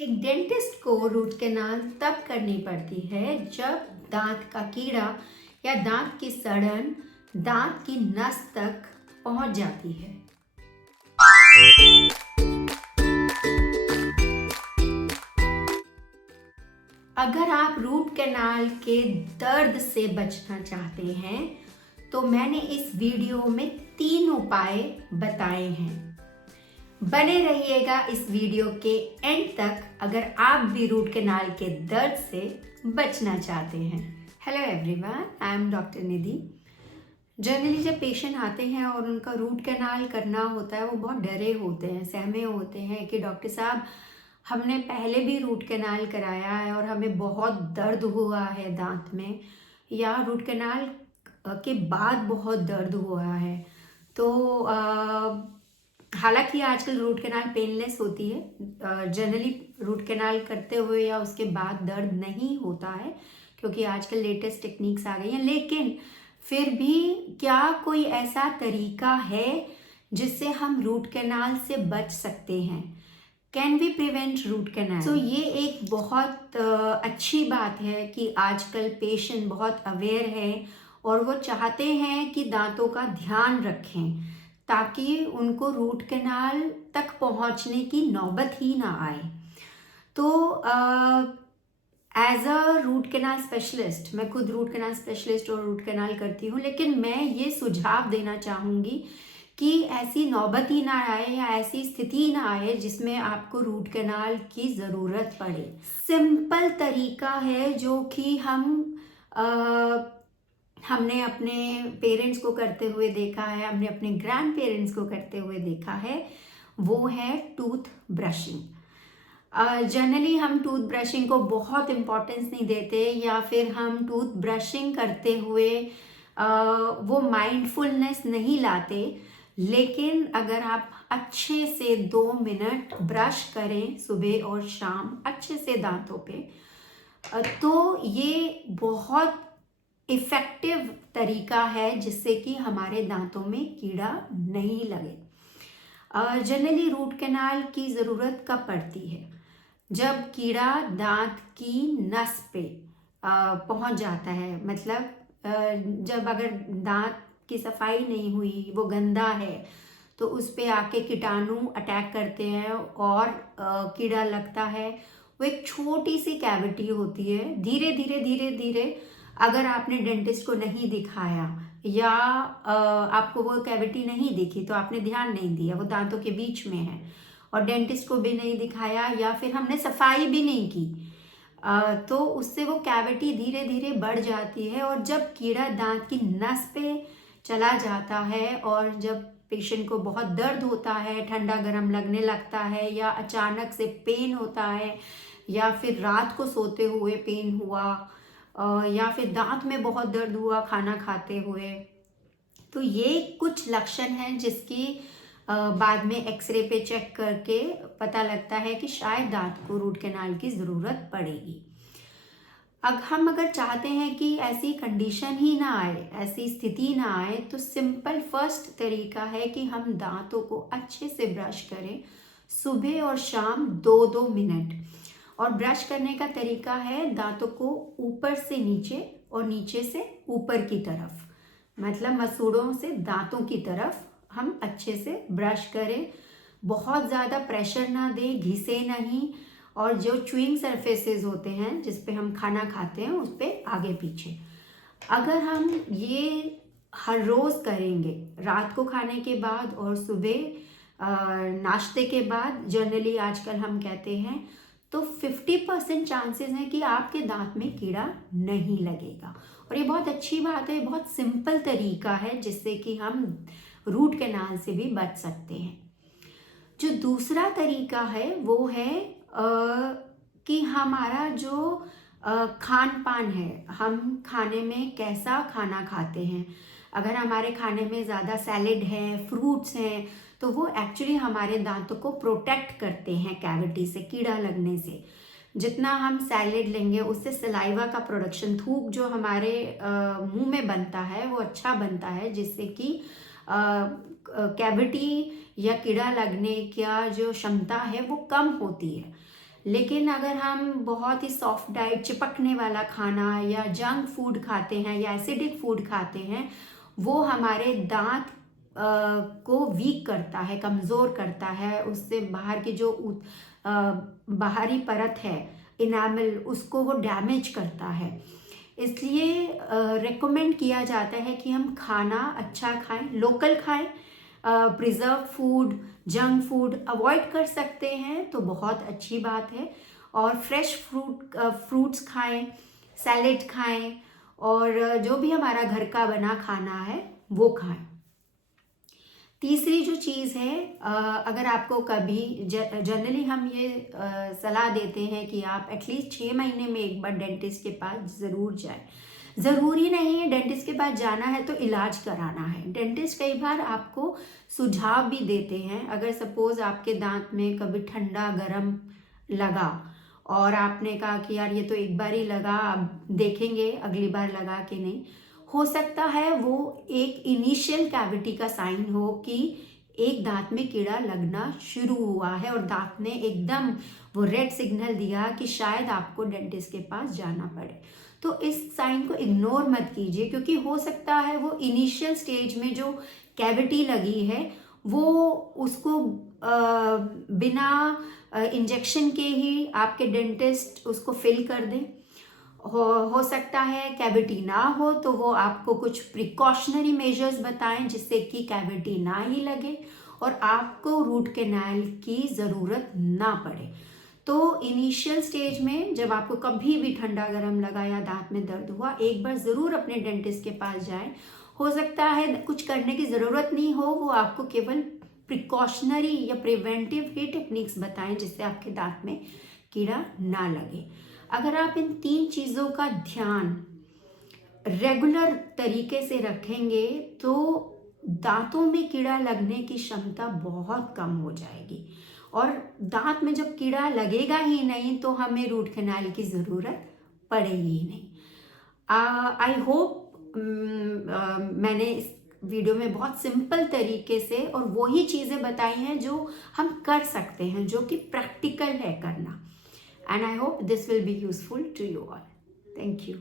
एक डेंटिस्ट को root canal तब करनी पड़ती है जब दांत का कीड़ा या दांत की सड़न दांत की नस तक पहुंच जाती है। अगर आप रूट कैनाल के दर्द से बचना चाहते हैं तो मैंने इस वीडियो में 3 उपाय बताए हैं। बने रहिएगा इस वीडियो के एंड तक अगर आप भी रूट कैनाल के दर्द से बचना चाहते हैं। Hello everyone, I am doctor Nidhi. Generally जब पेशेंट आते हैं और उनका रूट कैनाल करना होता है, वो बहुत डरे होते हैं, सहमे होते हैं कि डॉक्टर साहब हमने पहले भी रूट कैनाल कराया है और हमें बहुत दर्द हुआ है दांत में, या रूट कैनाल के बाद बहुत दर्द हुआ है। तो हालांकि आजकल रूट कैनाल पेनलेस होती है, जनरली रूट कैनाल करते हुए या उसके बाद दर्द नहीं होता है क्योंकि आजकल लेटेस्ट टेक्निक्स आ गई हैं। लेकिन फिर भी क्या कोई ऐसा तरीका है जिससे हम रूट कैनाल से बच सकते हैं? Can we prevent root canal? तो ये एक बहुत अच्छी बात है कि आजकल पेशेंट बहुत अवेयर है और वो चाहते हैं कि दांतों का ध्यान रखें ताकि उनको रूट कैनाल तक पहुंचने की नौबत ही ना आए। तो as a root canal specialist, मैं खुद रूट कैनाल स्पेशलिस्ट और रूट कैनाल करती हूँ, लेकिन मैं ये सुझाव देना चाहूँगी कि ऐसी नौबत ही ना आए या ऐसी स्थिति ना आए जिसमें आपको रूट कैनाल की ज़रूरत पड़े। सिंपल तरीका है जो कि हमने अपने पेरेंट्स को करते हुए देखा है, हमने अपने ग्रैंड पेरेंट्स को करते हुए देखा है, वो है टूथ ब्रशिंग। जनरली हम टूथ ब्रशिंग को बहुत इम्पोर्टेंस नहीं देते, या फिर हम टूथ ब्रशिंग करते हुए वो माइंडफुलनेस नहीं लाते। लेकिन अगर आप अच्छे से 2 मिनट ब्रश करें सुबह और शाम अच्छे से दांतों पे, तो ये बहुत इफ़ेक्टिव तरीका है जिससे कि हमारे दांतों में कीड़ा नहीं लगे। जनरली रूट कैनाल की ज़रूरत कब पड़ती है? जब कीड़ा दांत की नस पे पहुंच जाता है, मतलब जब अगर दांत की सफाई नहीं हुई, वो गंदा है, तो उस पे आके कीटाणु अटैक करते हैं और कीड़ा लगता है। वो एक छोटी सी कैविटी होती है, धीरे धीरे धीरे धीरे अगर आपने डेंटिस्ट को नहीं दिखाया या आपको वो कैविटी नहीं दिखी तो आपने ध्यान नहीं दिया, वो दांतों के बीच में है, और डेंटिस्ट को भी नहीं दिखाया या फिर हमने सफाई भी नहीं की, तो उससे वो कैविटी धीरे धीरे बढ़ जाती है। और जब कीड़ा दांत की नस पे चला जाता है और जब पेशेंट को बहुत दर्द होता है, ठंडा गर्म लगने लगता है, या अचानक से पेन होता है, या फिर रात को सोते हुए पेन हुआ, या फिर दांत में बहुत दर्द हुआ खाना खाते हुए, तो ये कुछ लक्षण हैं जिसकी बाद में एक्सरे पे चेक करके पता लगता है कि शायद दांत को रूट कैनाल की ज़रूरत पड़ेगी। अब हम अगर चाहते हैं कि ऐसी कंडीशन ही ना आए, ऐसी स्थिति ना आए, तो सिंपल फर्स्ट तरीका है कि हम दांतों को अच्छे से ब्रश करें सुबह और शाम 2-2 मिनट। और ब्रश करने का तरीका है दांतों को ऊपर से नीचे और नीचे से ऊपर की तरफ, मतलब मसूड़ों से दांतों की तरफ हम अच्छे से ब्रश करें। बहुत ज़्यादा प्रेशर ना दें, घिसे नहीं, और जो च्युइंग सरफेसेस होते हैं जिस पे हम खाना खाते हैं उस पे आगे पीछे। अगर हम ये हर रोज़ करेंगे, रात को खाने के बाद और सुबह नाश्ते के बाद, जनरली आजकल हम कहते हैं, तो 50% चांसेस हैं कि आपके दांत में कीड़ा नहीं लगेगा। और ये बहुत अच्छी बात है, बहुत सिंपल तरीका है जिससे कि हम रूट कैनाल से भी बच सकते हैं। जो दूसरा तरीका है वो है कि हमारा जो खान पान है, हम खाने में कैसा खाना खाते हैं। अगर हमारे खाने में ज़्यादा सैलेड है, फ्रूट्स हैं, तो वो एक्चुअली हमारे दांतों को प्रोटेक्ट करते हैं कैविटी से, कीड़ा लगने से। जितना हम सैलेड लेंगे उससे सलाइवा का प्रोडक्शन, थूक जो हमारे मुंह में बनता है वो अच्छा बनता है, जिससे कि कैविटी या कीड़ा लगने का जो क्षमता है वो कम होती है। लेकिन अगर हम बहुत ही सॉफ्ट डाइट, चिपकने वाला खाना या जंक फूड खाते हैं या एसिडिक फूड खाते हैं, वो हमारे दांत को वीक करता है, कमज़ोर करता है। उससे बाहर की जो बाहरी परत है इनामल, उसको वो डैमेज करता है। इसलिए रेकमेंड किया जाता है कि हम खाना अच्छा खाएं, लोकल खाएं। Preserve food, junk food avoid कर सकते हैं तो बहुत अच्छी बात है। और फ्रेश फ्रूट्स खाएं, सैलेड खाएं, और जो भी हमारा घर का बना खाना है वो खाएं। तीसरी जो चीज़ है, अगर आपको कभी जनरली हम ये सलाह देते हैं कि आप एटलीस्ट 6 महीने में एक बार डेंटिस्ट के पास ज़रूर जाएं। ज़रूरी नहीं है डेंटिस्ट के पास जाना है तो इलाज कराना है। डेंटिस्ट कई बार आपको सुझाव भी देते हैं। अगर सपोज़ आपके दांत में कभी ठंडा गरम लगा और आपने कहा कि यार ये तो एक बार ही लगा, अब देखेंगे अगली बार लगा कि नहीं, हो सकता है वो एक इनिशियल कैविटी का साइन हो कि एक दांत में कीड़ा लगना शुरू हुआ है और दांत ने एकदम वो रेड सिग्नल दिया कि शायद आपको डेंटिस्ट के पास जाना पड़े। तो इस साइन को इग्नोर मत कीजिए, क्योंकि हो सकता है वो इनिशियल स्टेज में जो कैविटी लगी है वो उसको बिना इंजेक्शन के ही आपके डेंटिस्ट उसको फिल कर दें। हो सकता है कैविटी ना हो तो वो आपको कुछ प्रिकॉशनरी मेजर्स बताएं जिससे कि कैविटी ना ही लगे और आपको रूट कैनाल की ज़रूरत ना पड़े। तो इनिशियल स्टेज में जब आपको कभी भी ठंडा गरम लगा या दांत में दर्द हुआ, एक बार ज़रूर अपने डेंटिस्ट के पास जाएं। हो सकता है कुछ करने की ज़रूरत नहीं हो, वो आपको केवल प्रिकॉशनरी या प्रिवेंटिव ही टेक्निक्स बताएं जिससे आपके दांत में कीड़ा ना लगे। अगर आप इन 3 चीज़ों का ध्यान रेगुलर तरीके से रखेंगे तो दांतों में कीड़ा लगने की क्षमता बहुत कम हो जाएगी, और दांत में जब कीड़ा लगेगा ही नहीं तो हमें रूट कैनाल की ज़रूरत पड़ेगी ही नहीं। आई होप मैंने इस वीडियो में बहुत सिंपल तरीके से और वही चीज़ें बताई हैं जो हम कर सकते हैं, जो कि प्रैक्टिकल है करना। And I hope this will be useful to you all. Thank you.